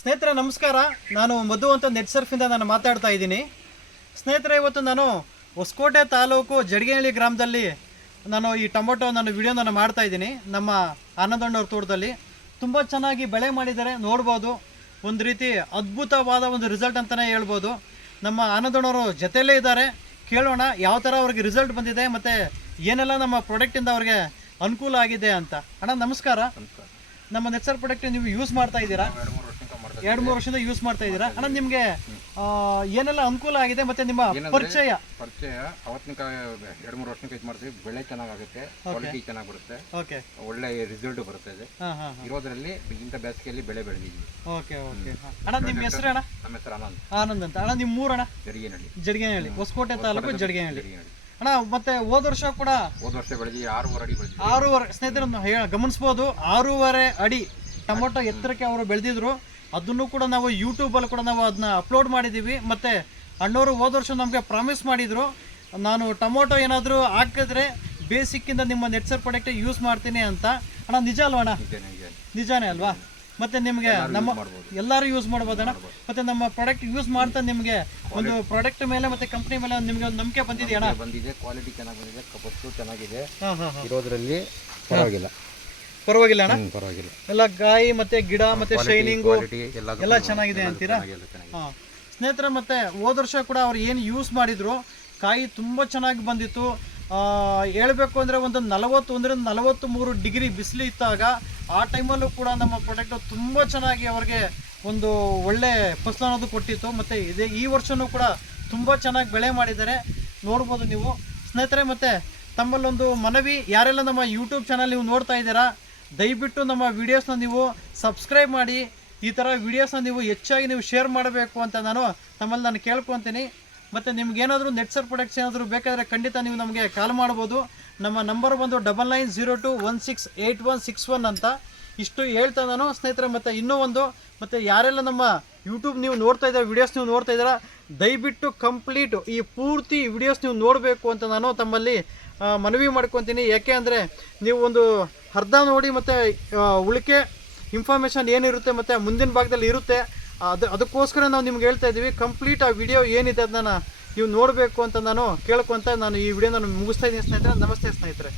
ಸ್ನೇಹಿತರೆ ನಮಸ್ಕಾರ. ನಾನು ಮಧು ಅಂತ ನೆಟ್ ಸರ್ಫಿಂದ ನಾನು ಮಾತಾಡ್ತಾ ಇದ್ದೀನಿ. ಸ್ನೇಹಿತರೆ ಇವತ್ತು ನಾನು ಹೊಸಕೋಟೆ ತಾಲೂಕು ಜಡಗೇಹಳ್ಳಿ ಗ್ರಾಮದಲ್ಲಿ ನಾನು ಈ ಟೊಮೊಟೊ ನಾನು ವಿಡಿಯೋ ನಾನು ಮಾಡ್ತಾ ಇದ್ದೀನಿ. ನಮ್ಮ ಆನಂದಣ್ಣವ್ರ ತೋಟದಲ್ಲಿ. ತುಂಬ ಚೆನ್ನಾಗಿ ಬೆಳೆ ಮಾಡಿದ್ದಾರೆ. ನೋಡ್ಬೋದು. ಒಂದು ರೀತಿ ಅದ್ಭುತವಾದ ಒಂದು ರಿಸಲ್ಟ್ ಅಂತಲೇ ಹೇಳ್ಬೋದು. ನಮ್ಮ ಆನಂದಣ್ಣವರು ಜೊತೆಯಲ್ಲೇ ಇದ್ದಾರೆ. ಕೇಳೋಣ ಯಾವ ಥರ ಅವ್ರಿಗೆ ರಿಸಲ್ಟ್ ಬಂದಿದೆ ಮತ್ತು ಏನೆಲ್ಲ ನಮ್ಮ ಪ್ರಾಡಕ್ಟಿಂದ ಅವ್ರಿಗೆ ಅನುಕೂಲ ಆಗಿದೆ ಅಂತ. ಅಣ್ಣ ನಮಸ್ಕಾರ. ನಮ್ಮ ನೆಚ್ಚರ್ ಪ್ರಾಡಕ್ಟ್ ನೀವು ಯೂಸ್ ಮಾಡ್ತಾ ಇದ್ದೀರಾ? ಎರಡು ಮೂರು ವರ್ಷದಿಂದ ಯೂಸ್ ಮಾಡ್ತಾ ಇದ್ದೀರಾ? ಅಣ್ಣ ನಿಮಗೆ ಏನೆಲ್ಲ ಅನುಕೂಲ ಆಗಿದೆ ಮತ್ತೆ ನಿಮ್ಮ ಪರಿಚಯ? ಪರಿಚಯ ಅವತ್ತಿನ ಎರಡು ಮೂರು ವರ್ಷಕ್ಕೆ ಇದು ಮಾಡ್ತೀವಿ. ಬೆಳೆ ಚೆನ್ನಾಗಾಗುತ್ತೆ ಕ್ವಾಲಿಟಿ ಚೆನ್ನಾಗಿ ಬರುತ್ತೆ ಓಕೆ ಒಳ್ಳೆ ರಿಸಲ್ಟ್ ಬರುತ್ತೆ ಇದು. ಇರೋದ್ರಲ್ಲಿ ಇಂಥ ಬೇಸಿಗೆಯಲ್ಲಿ ಬೆಳೆ ಬೆಳೆದಿದ್ವಿ ಓಕೆ ಓಕೆ ಅಣ್ಣ ನಿಮ್ಮ ಹೆಸರು ಅಣ್ಣ? ನಮ್ಮ ಹೆಸರು ಆನಂದ್ ಆನಂದ್ ಅಂತ. ಅಣ್ಣ ನಿಮ್ಮ ಊರು ಅಣ್ಣ ಜಡಿಗೇನಹಳ್ಳಿ. ಜಡಿಗೇನಹಳ್ಳಿ ಹೊಸಕೋಟೆ ತಾಲೂಕು ಜಡಗೇನಹಳ್ಳಿ. ಅಣ್ಣ ಮತ್ತೆ ಹೋದ ವರ್ಷ ಕೂಡ ಹೋದ ವರ್ಷ ಬೆಳೆದಿ ಆರೂವರೆ ಅಡಿ ಬೆಳೆದಿ ಆರೂವರೆ ಸ್ನೇಹಿತರನ್ನು ಹೇಳ ಗಮನಿಸ್ಬೋದು. ಆರೂವರೆ ಅಡಿ ಟೊಮೊಟೊ ಎತ್ತರಕ್ಕೆ ಅವರು ಬೆಳೆದಿದ್ರು. ಅದನ್ನು ಕೂಡ ನಾವು ಯೂಟ್ಯೂಬಲ್ಲಿ ಕೂಡ ನಾವು ಅದನ್ನ ಅಪ್ಲೋಡ್ ಮಾಡಿದ್ದೀವಿ ಮತ್ತು ಅಣ್ಣವರು ಹೋದ ವರ್ಷ ನಮಗೆ ಪ್ರಾಮಿಸ್ ಮಾಡಿದರು. ನಾನು ಟೊಮೊಟೊ ಏನಾದರೂ ಹಾಕಿದ್ರೆ ಬೇಸಿಕ್ಕಿಂದ ನಿಮ್ಮ ನೆಟ್ಸರ್ ಪ್ರಾಡಕ್ಟ್ ಯೂಸ್ ಮಾಡ್ತೀನಿ ಅಂತ. ಅಣ್ಣ ನಿಜ ಅಲ್ವಾ ಅಣ್ಣ? ನಿಜಾನೇ ಅಲ್ವಾ? ಮತ್ತೆ ನಿಮಗೆ ನಮ್ಮ. ಎಲ್ಲರೂ ಯೂಸ್ ಮಾಡ್ಬೋದಣ್ಣ ಮತ್ತೆ ನಮ್ಮ ಪ್ರಾಡಕ್ಟ್ ಯೂಸ್ ಮಾಡ್ತಾ ನಿಮಗೆ ಒಂದು ಪ್ರಾಡಕ್ಟ್ ಮೇಲೆ ಮತ್ತೆ ಕಂಪ್ನಿ ಮೇಲೆ ನಿಮಗೆ ಒಂದು ನಂಬಿಕೆ ಬಂದಿದೆಯಣ್ಣ ಬಂದಿದೆ ಕ್ವಾಲಿಟಿ ಚೆನ್ನಾಗಿ ಬಂದಿದೆ ಕಪಸ್ಸು ಚೆನ್ನಾಗಿದೆ. ಇರೋದ್ರಲ್ಲಿ ಪರವಾಗಿಲ್ಲ. ಪರವಾಗಿಲ್ಲ ಅಣ್ಣ? ಹ್ಮ್, ಪರವಾಗಿಲ್ಲ. ಎಲ್ಲ ಗಾಯಿ ಮತ್ತೆ ಗಿಡ ಮತ್ತೆ ಶೈನಿಂಗ್ ಎಲ್ಲ ಎಲ್ಲ ಚೆನ್ನಾಗಿದೆ ಅಂತೀರಾ? ಸ್ನೇಹಿತರ ಹಾಂ. ಸ್ನೇಹಿತರೆ ಮತ್ತೆ ಹೋದ ವರ್ಷ ಕೂಡ ಅವ್ರು ಏನು ಯೂಸ್ ಮಾಡಿದ್ರು ಕಾಯಿ ತುಂಬ ಚೆನ್ನಾಗಿ ಬಂದಿತ್ತು. ಆ, ಹೇಳ್ಬೇಕು ಅಂದರೆ ಒಂದು ನಲವತ್ತು ಒಂದರಿಂದ ನಲವತ್ತು ಮೂರು ಡಿಗ್ರಿ ಬಿಸಿಲು ಇದ್ದಾಗ ಆ ಟೈಮಲ್ಲೂ ಕೂಡ ನಮ್ಮ ಪ್ರಾಡಕ್ಟ್ ತುಂಬ ಚೆನ್ನಾಗಿ ಅವ್ರಿಗೆ ಒಂದು ಒಳ್ಳೆ ಫಸಲು ಅನ್ನೋದು ಕೊಟ್ಟಿತ್ತು. ಮತ್ತು ಇದೇ ಈ ವರ್ಷವೂ ಕೂಡ ತುಂಬ ಚೆನ್ನಾಗಿ ಬೆಳೆ ಮಾಡಿದ್ದಾರೆ. ನೋಡ್ಬೋದು ನೀವು. ಸ್ನೇಹಿತರೆ ಮತ್ತೆ ತಮ್ಮಲ್ಲೊಂದು ಮನವಿ ಯಾರೆಲ್ಲ ನಮ್ಮ ಯೂಟ್ಯೂಬ್ ಚಾನಲ್ ನೀವು ನೋಡ್ತಾ ಇದ್ದೀರಾ ದಯವಿಟ್ಟು ನಮ್ಮ ವೀಡಿಯೋಸ್ನ ನೀವು ಸಬ್ಸ್ಕ್ರೈಬ್ ಮಾಡಿ, ಈ ಥರ ವೀಡಿಯೋಸ್ನ ನೀವು ಹೆಚ್ಚಾಗಿ ನೀವು ಶೇರ್ ಮಾಡಬೇಕು ಅಂತ ನಾನು ತಮ್ಮಲ್ಲಿ ನಾನು ಕೇಳ್ಕೊತೀನಿ. ಮತ್ತು ನಿಮ್ಗೇನಾದರೂ ನೆಟ್ಸರ್ ಪ್ರೊಡಕ್ಟ್ಸ್ ಏನಾದರೂ ಬೇಕಾದರೆ ಖಂಡಿತ ನೀವು ನಮಗೆ ಕಾಲ್ ಮಾಡ್ಬೋದು. ನಮ್ಮ ನಂಬರ್ ಬಂದು double nine zero two one six eight one six one ಅಂತ. ಇಷ್ಟು ಹೇಳ್ತಾ ನಾನು ಸ್ನೇಹಿತರೆ, ಮತ್ತು ಇನ್ನೂ ಒಂದು, ಮತ್ತು ಯಾರೆಲ್ಲ ನಮ್ಮ ಯೂಟ್ಯೂಬ್ ನೀವು ನೋಡ್ತಾ ಇದ್ದೀರಾ ವಿಡಿಯೋಸ್ ನೀವು ನೋಡ್ತಾ ಇದ್ದೀರಾ, ದಯವಿಟ್ಟು ಕಂಪ್ಲೀಟ್ ಈ ಪೂರ್ತಿ ವಿಡಿಯೋಸ್ ನೀವು ನೋಡಬೇಕು ಅಂತ ನಾನು ತಮ್ಮಲ್ಲಿ ಮನವಿ ಮಾಡ್ಕೊತೀನಿ. ಯಾಕೆ ಅಂದರೆ, ನೀವು ಒಂದು ಅರ್ಧ ನೋಡಿ ಮತ್ತು ಉಳಿಕೆ ಇನ್ಫಾರ್ಮೇಷನ್ ಏನಿರುತ್ತೆ ಮತ್ತು ಮುಂದಿನ ಭಾಗದಲ್ಲಿ ಇರುತ್ತೆ. ಅದು, ಅದಕ್ಕೋಸ್ಕರ ನಾವು ನಿಮ್ಗೆ ಹೇಳ್ತಾ ಇದ್ದೀವಿ ಕಂಪ್ಲೀಟ್ ಆ ವಿಡಿಯೋ ಏನಿದೆ ಅದನ್ನು ನೀವು ನೋಡಬೇಕು ಅಂತ ನಾನು ಕೇಳ್ಕೊತ ನಾನು ಈ ವಿಡಿಯೋ ನಾನು ಮುಗಿಸ್ತಾ ಇದ್ದೀನಿ ಸ್ನೇಹಿತರೆ. ನಮಸ್ತೆ ಸ್ನೇಹಿತರೆ.